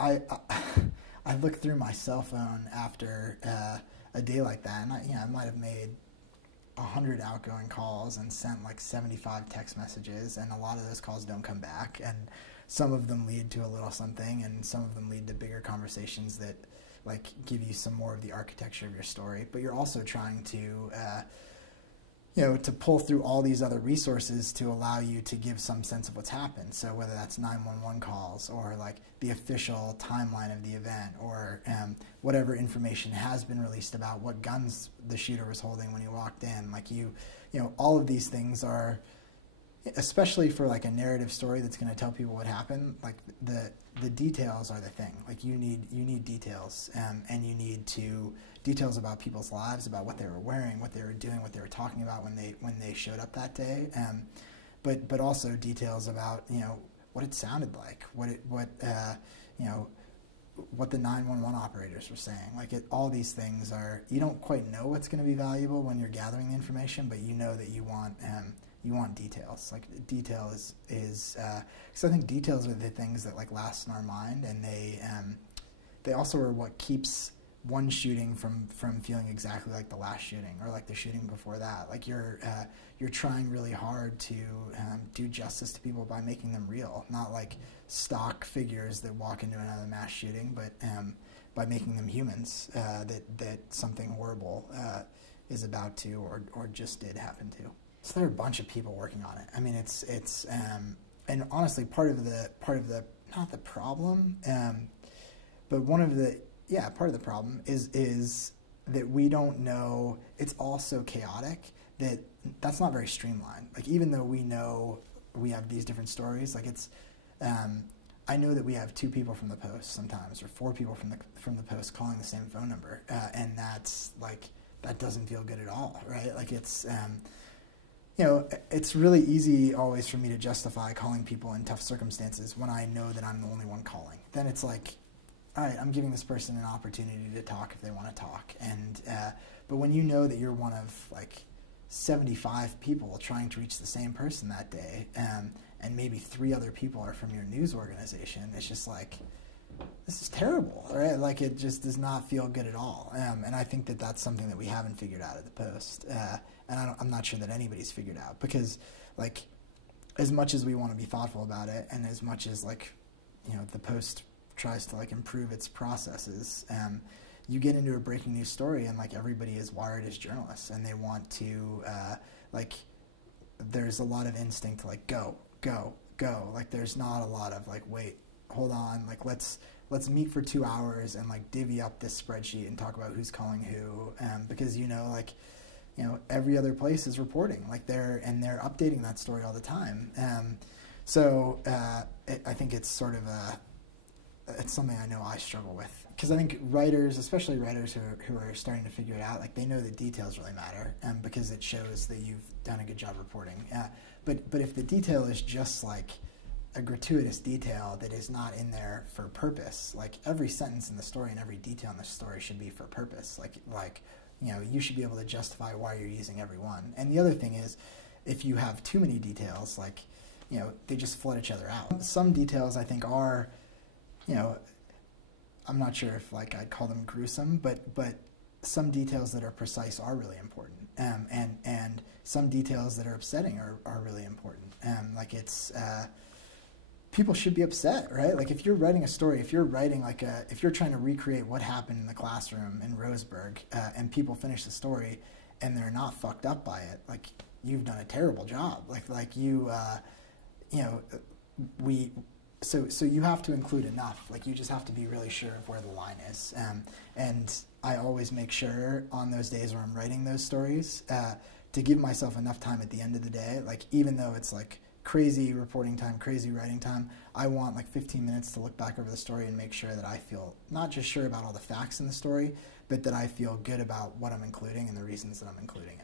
I looked through my cell phone after a day like that, and I might have made 100 outgoing calls and sent like 75 text messages, and a lot of those calls don't come back, and some of them lead to a little something, and some of them lead to bigger conversations that like give you some more of the architecture of your story. But you're also trying to to pull through all these other resources to allow you to give some sense of what's happened. So whether that's 911 calls or like the official timeline of the event, or whatever information has been released about what guns the shooter was holding when he walked in, like all of these things are, especially for like a narrative story that's going to tell people what happened, like the details are the thing. Like you need details, and you need details about people's lives, about what they were wearing, what they were doing, what they were talking about when they showed up that day, but also details about what it sounded like, what the 911 operators were saying. Like all these things are, you don't quite know what's going to be valuable when you're gathering the information, but you know that you want details. Like detail is because I think details are the things that like last in our mind, and they also are what keeps one shooting from feeling exactly like the last shooting or like the shooting before that. Like you're trying really hard to do justice to people by making them real, not like stock figures that walk into another mass shooting, but by making them humans that something horrible is about to or just did happen to. So there are a bunch of people working on it. I mean, it's and honestly, part of the not the problem, but part of the problem is that we don't know. It's all so chaotic that's not very streamlined. Like even though we know we have these different stories, like it's I know that we have 2 people from the Post sometimes, or 4 people from the Post calling the same phone number, and that's like that doesn't feel good at all, right? Like it's it's really easy always for me to justify calling people in tough circumstances when I know that I'm the only one calling. Then it's like, all right, I'm giving this person an opportunity to talk if they want to talk. And but when you know that you're one of like 75 people trying to reach the same person that day, and maybe 3 other people are from your news organization, it's just like, this is terrible, right? Like it just does not feel good at all. And I think that that's something that we haven't figured out at the Post. And I'm not sure that anybody's figured out, because like as much as we want to be thoughtful about it, and as much as like the Post tries to like improve its processes, you get into a breaking news story and like everybody is wired as journalists, and they want to like there's a lot of instinct to like go. Like there's not a lot of like, wait, hold on, like let's meet for 2 hours and like divvy up this spreadsheet and talk about who's calling who, because every other place is reporting, like they're updating that story all the time. I think it's sort of it's something I know I struggle with, because I think writers, especially writers who are starting to figure it out, like they know that details really matter, because it shows that you've done a good job reporting. But if the detail is just like a gratuitous detail that is not in there for purpose, like every sentence in the story and every detail in the story should be for purpose. Like you should be able to justify why you're using every one. And the other thing is, if you have too many details, like they just flood each other out. Some details I think are, I'm not sure if like I'd call them gruesome, but some details that are precise are really important, and some details that are upsetting are really important. Like it's people should be upset, right? Like if you're writing a story, if you're trying to recreate what happened in the classroom in Roseburg, and people finish the story and they're not fucked up by it, like you've done a terrible job. So you have to include enough. Like you just have to be really sure of where the line is. And I always make sure on those days where I'm writing those stories to give myself enough time at the end of the day. Like even though it's like crazy reporting time, crazy writing time, I want like 15 minutes to look back over the story and make sure that I feel not just sure about all the facts in the story, but that I feel good about what I'm including and the reasons that I'm including it.